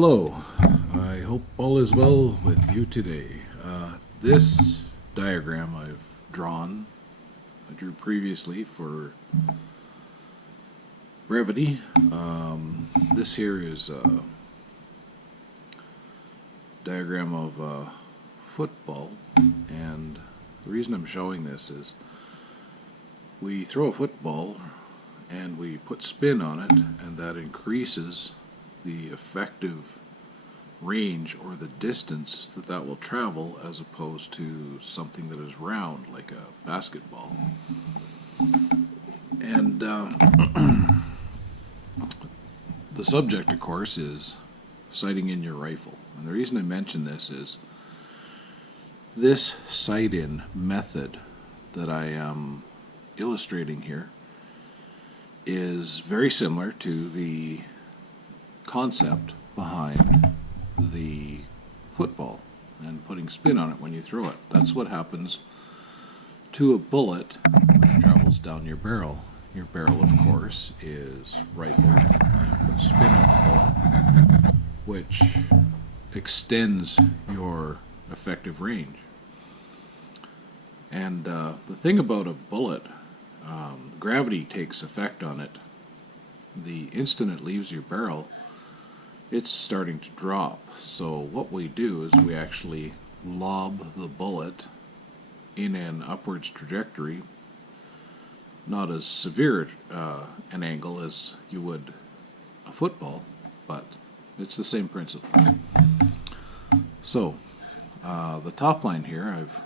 Hello, I hope all is well with you today. This diagram I drew previously for brevity. This here is a diagram of football, and the reason I'm showing this is we throw a football and we put spin on it, and that increases the effective range or the distance that will travel, as opposed to something that is round like a basketball. And the subject, of course, is sighting in your rifle. And the reason I mention this is this sight-in method that I am illustrating here is very similar to the concept behind the football and putting spin on it when you throw it. That's what happens to a bullet when it travels down your barrel. Your barrel, of course, is rifled, and you put spin on the bullet, which extends your effective range. And the thing about a bullet, gravity takes effect on it. The instant it leaves your barrel, it's starting to drop. So what we do is we actually lob the bullet in an upwards trajectory, not as severe an angle as you would a football, but it's the same principle. So the top line here, I've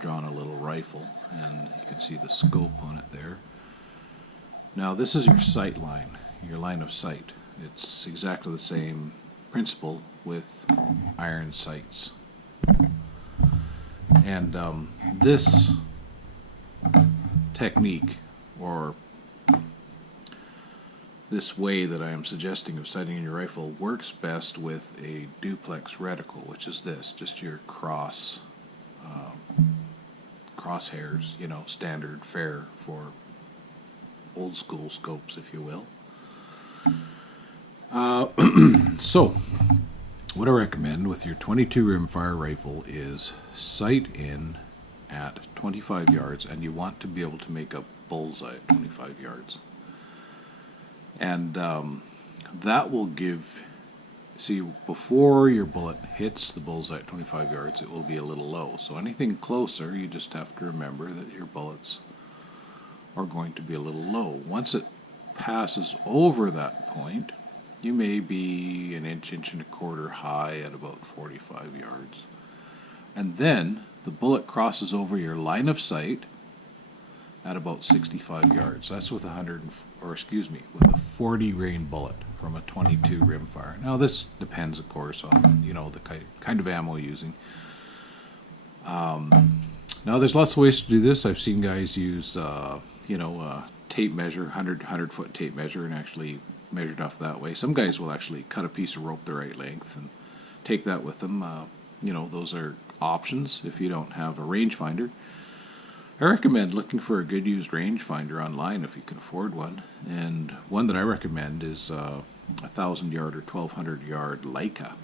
drawn a little rifle, and you can see the scope on it there. Now this is your sight line, your line of sight. It's exactly the same principle with iron sights. And this technique, or this way that I am suggesting of sighting in your rifle, works best with a duplex reticle, which is this, just your crosshairs, standard fare for old school scopes, if you will. So, what I recommend with your 22 rimfire rifle is sight in at 25 yards, and you want to be able to make a bullseye at 25 yards. And that will before your bullet hits the bullseye at 25 yards, it will be a little low. So anything closer, you just have to remember that your bullets are going to be a little low. Once it passes over that point, you may be an inch and a quarter high at about 45 yards. And then the bullet crosses over your line of sight at about 65 yards. That's with with a 40 grain bullet from a 22 rimfire. Now this depends, of course, on the kind of ammo you're using. Now there's lots of ways to do this. I've seen guys use a tape measure, 100 foot tape measure, and actually measure it off that way. Some guys will actually cut a piece of rope the right length and take that with them. Those are options if you don't have a rangefinder. I recommend looking for a good used rangefinder online if you can afford one. And one that I recommend is a 1,000 yard or 1,200 yard Leica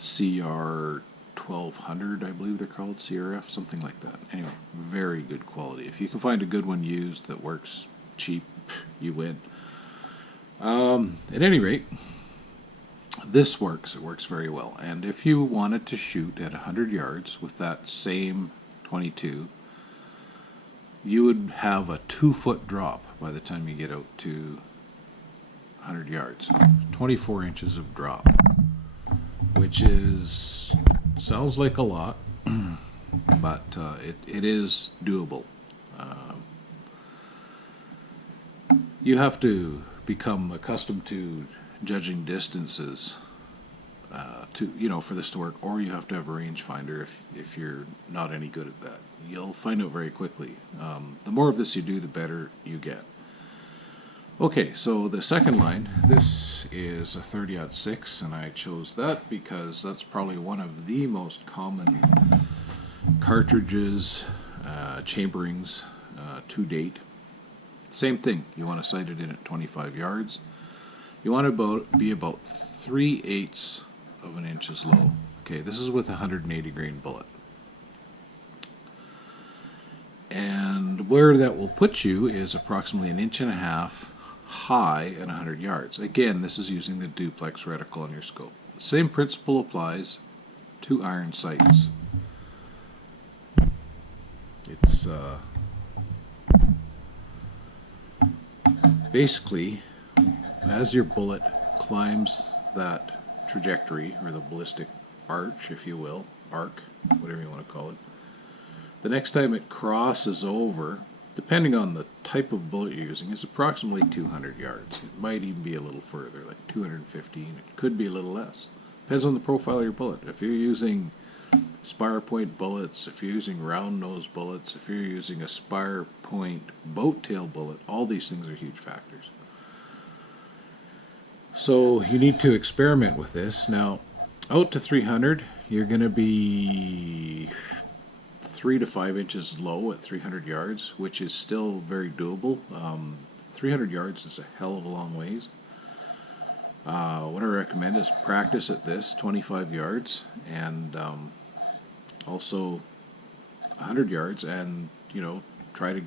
CR 1200, I believe they're called, CRF, something like that. Anyway, very good quality. If you can find a good one used that works cheap, you win. At any rate, this works. It works very well. And if you wanted to shoot at 100 yards with that same 22, you would have a 2-foot drop by the time you get out to 100 yards. 24 inches of drop, which sounds like a lot, but it is doable. You have to become accustomed to judging distances for this to work, or you have to have a rangefinder if you're not any good at that. You'll find out very quickly. The more of this you do, the better you get. Okay, so the second line, this is a 30-06, and I chose that because that's probably one of the most common cartridges, chamberings to date. Same thing, you want to sight it in at 25 yards. You want to be about 3/8 of an inch is low. Okay, this is with a 180 grain bullet. And where that will put you is approximately 1.5 inches high and 100 yards. Again, this is using the duplex reticle on your scope. The same principle applies to iron sights. It's basically, as your bullet climbs that trajectory, or the ballistic arch, if you will, arc, whatever you want to call it, the next time it crosses over, depending on the type of bullet you're using, is approximately 200 yards. It might even be a little further, like 215. It could be a little less. Depends on the profile of your bullet. If you're using spire point bullets, if you're using round nose bullets, if you're using a spire point boat tail bullet, all these things are huge factors. So you need to experiment with this. Now, out to 300, you're going to be 3 to 5 inches low at 300 yards, which is still very doable. 300 yards is a hell of a long ways. What I recommend is practice at this 25 yards and also 100 yards, and try to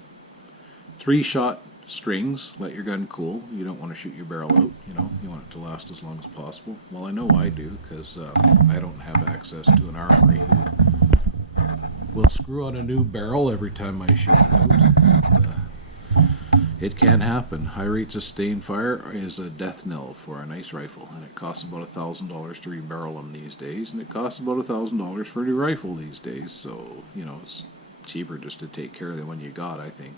3-shot strings. Let your gun cool. You don't want to shoot your barrel out. You want it to last as long as possible. Well, I know I do, because I don't have access to an armory who will screw on a new barrel every time I shoot it out. It can happen. High rates of stain fire is a death knell for a nice rifle, and it costs about $1,000 to rebarrel them these days, and it costs about $1,000 for a new rifle these days. So it's cheaper just to take care of the one you got, I think.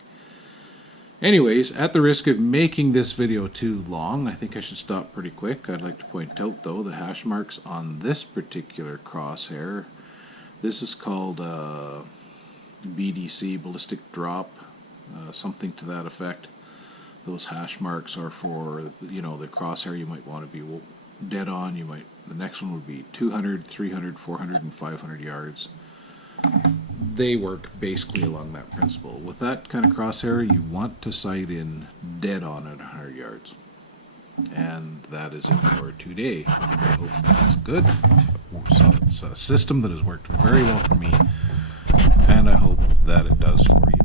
Anyways, at the risk of making this video too long, I think I should stop pretty quick. I'd like to point out, though, the hash marks on this particular crosshair. This is called BDC, ballistic drop, something to that effect. Those hash marks are for the crosshair you might want to be dead on. The next one would be 200, 300, 400, and 500 yards. They work basically along that principle. With that kind of crosshair, you want to sight in dead on at 100 yards. And that is it for today. I hope that's good. So it's a system that has worked very well for me, and I hope that it does for you.